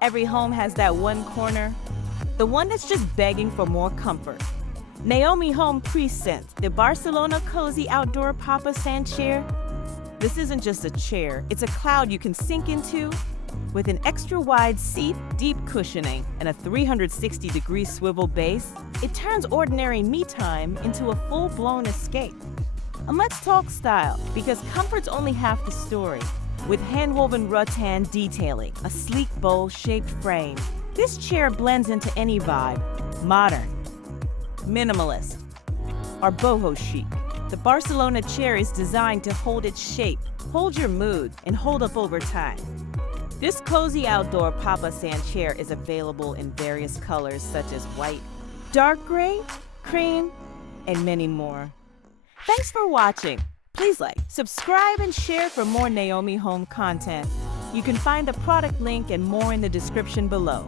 Every home has that one corner, the one that's just begging for more comfort. Naomi Home presents the Barcelona Cozy Outdoor Papasan Chair. This isn't just a chair, it's a cloud you can sink into. With an extra wide seat, deep cushioning, and a 360-degree swivel base, it turns ordinary me time into a full-blown escape. And let's talk style, because comfort's only half the story. With hand-woven rattan detailing, a sleek bowl-shaped frame, this chair blends into any vibe. Modern, minimalist, or boho chic. The Barcelona chair is designed to hold its shape, hold your mood, and hold up over time. This cozy outdoor Papasan chair is available in various colors such as white, dark gray, cream, and many more. Thanks for watching. Please like, subscribe, and share for more Naomi Home content. You can find the product link and more in the description below.